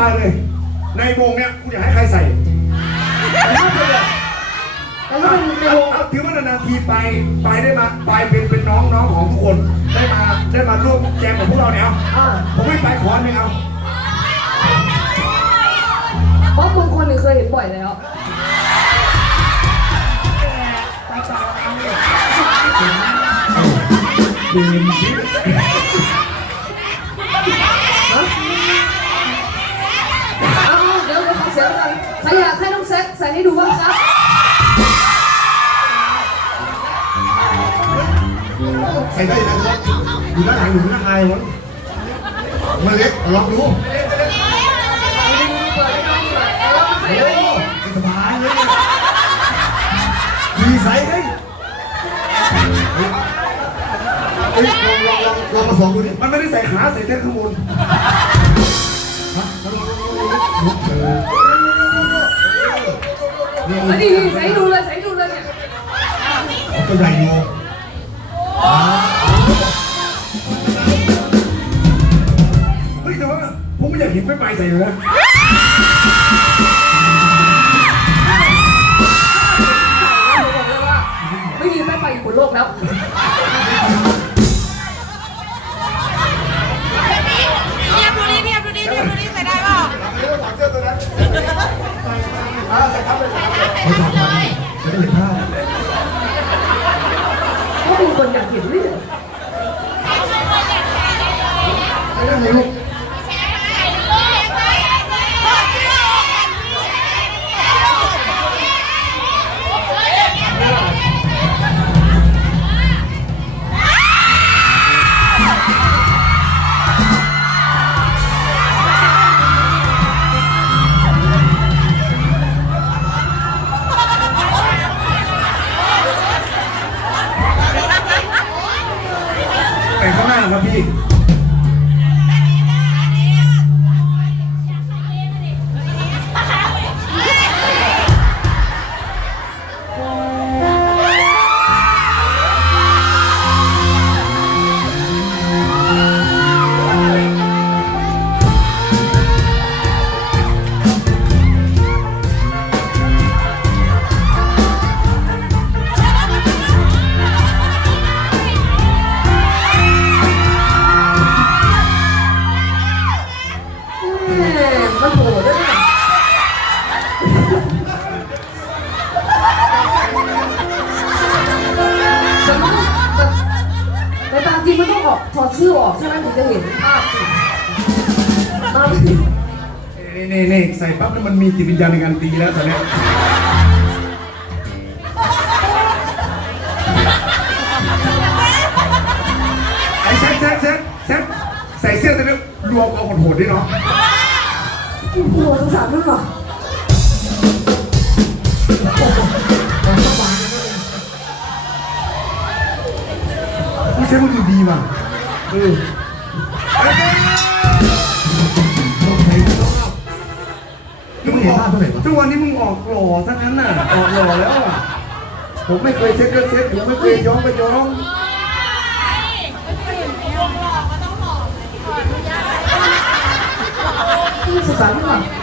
บายเลย ในวงเนี้ยคุณอยากให้ใครใส่แล้วก็เป็นในวงเอาถือว่านานๆทีไปไปได้มาไปเป็นเป็นน้องน้องของทุกคนได้มาได้มาร่วมแจมกับพวกเราเนี่ยเอาผมไม่ไปขอหนึ่งเอาเพราะคุณคนหนึงเคยเห็นบ่อยแล้วเดินดิ เอาเดี๋ยวเดี๋ยวขอเสียงกัน ใครอยากให้น้องแซคใส่ให้ดูบ้างครับใส่ได้นะครับอยู่ด้านหลังอยู่ด้านในมั้งมาเล็กลองดูโอ้สบายเลยดีไซน์เลยเฮ้ยลองลองลองลองมาสองดูดิมันไม่ได้ใส่ขาใส่แค่ข้างบนฮะลองลองลองล อันนี้ใส่ให้ดูเลยใส่ให้ดูเลยเนี่ยเอาตัวใหญ่อยู่อ่าเฮ้ยแต่ว่าผมไม่อยากเห็นไม่ไปใส่เลยนะผมบอกเลยว่าไม่มีไม่ไปอยู่บนโลกแล้วเทียบดูดิเทียบดูดิเทียบดูดิใส่ได้เปล่า อ่าใส่ครับเลยครับ ไม่ถอดมาจะได้เห็นภาพ ก็มีคนอยากเห็นเรื่อไไปข้างหน้าครับพี่ ริงมันต้องออกถอดชื่อออกใช่ไหมถึงจะเห็นภาพจริงภานี่นี่นี่ใส่ปั๊บแล้วมันมีจิตวิญญาณในการตีแล้วตอนเนี้ยไอ้แซกแซกแซกแซกใส่เสื้อตัวนี้รวมเอาโหดๆด้วยเนาะ โอ้โหสงสารมันว่ะไม่ใช่ว่าดูดีว่ะเออต้องใส่ต้องเอายังไม่เห็นภาพเท่าไหร่ทุกวันนี้มึงออกหล่อทั้งนั้นน่ะ ออกหล่อแล้วอะ ผมไม่เคยเช็ดก็เช็ดผมไม่เคยย้อมก็ย้อมสงสารมันว่ะ